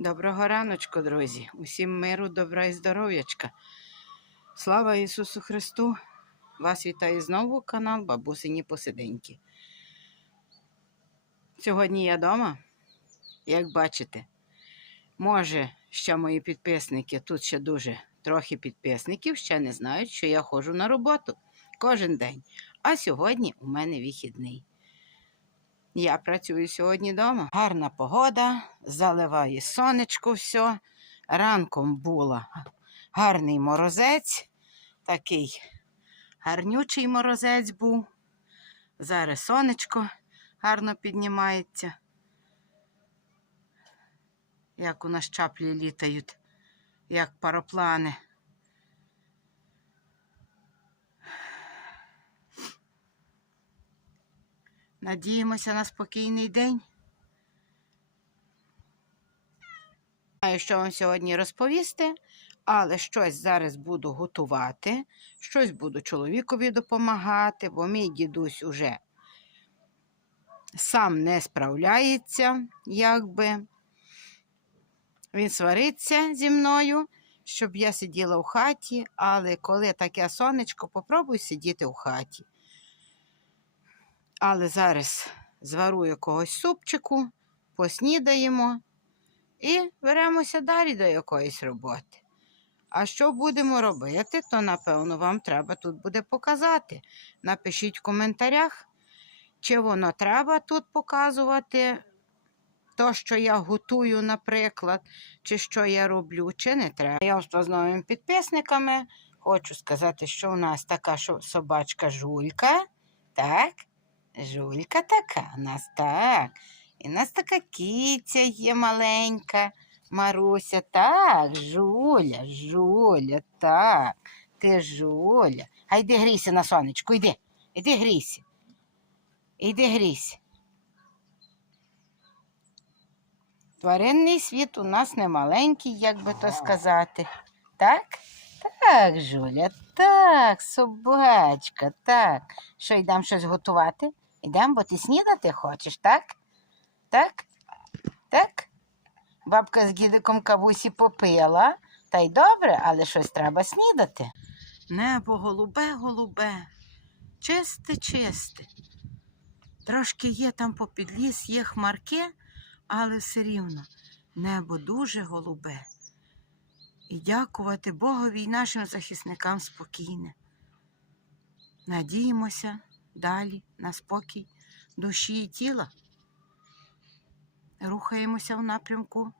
Доброго раночку, друзі. Усім миру, добра і здоров'ячка. Слава Ісусу Христу! Вас вітає знову канал Бабусині Посиденьки. Сьогодні я вдома, як бачите. Може, ще мої підписники, тут ще дуже трохи підписників, ще не знають, що я ходжу на роботу кожен день. А сьогодні у мене вихідний. Я працюю сьогодні вдома. Гарна погода, заливає сонечко все. Ранком була гарний морозець, такий гарнючий морозець був. Зараз сонечко гарно піднімається. Як у нас чаплі літають, як пароплани. Надіємося на спокійний день. Знаю, що вам сьогодні розповісти, але щось зараз буду готувати, щось буду чоловікові допомагати, бо мій дідусь уже сам не справляється, якби. Він свариться зі мною, щоб я сиділа в хаті, але коли таке сонечко, попробуй сидіти в хаті. Але зараз звару якогось супчику, поснідаємо і беремося далі до якоїсь роботи. А що будемо робити, то напевно вам треба тут буде показати. Напишіть в коментарях, чи воно треба тут показувати, то, що я готую, наприклад, чи що я роблю, чи не треба. Знайомство з новими підписниками. Хочу сказати, що у нас така собачка Жулька. Так? Жулька така, у нас так. І нас така киця є маленька. Маруся, так, Жуля, Жуля, так, ти Жуля. А йди грійся на сонечку, йди, йди грійся. Іди грійся. Тваринний світ у нас не маленький, як би то сказати. Так? Так, Жуля, так, собачка, так. Що, йдемо щось готувати? Йдемо, бо ти снідати хочеш, так? Так? Так? Бабка з гідиком кавусі попила, та й добре, але щось треба снідати. Небо голубе, голубе, чисте, чисте. Трошки є там попід ліс, є хмарки, але все рівно небо дуже голубе. І дякувати Богові і нашим захисникам спокійне. Надіємося далі на спокій душі і тіла. Рухаємося в напрямку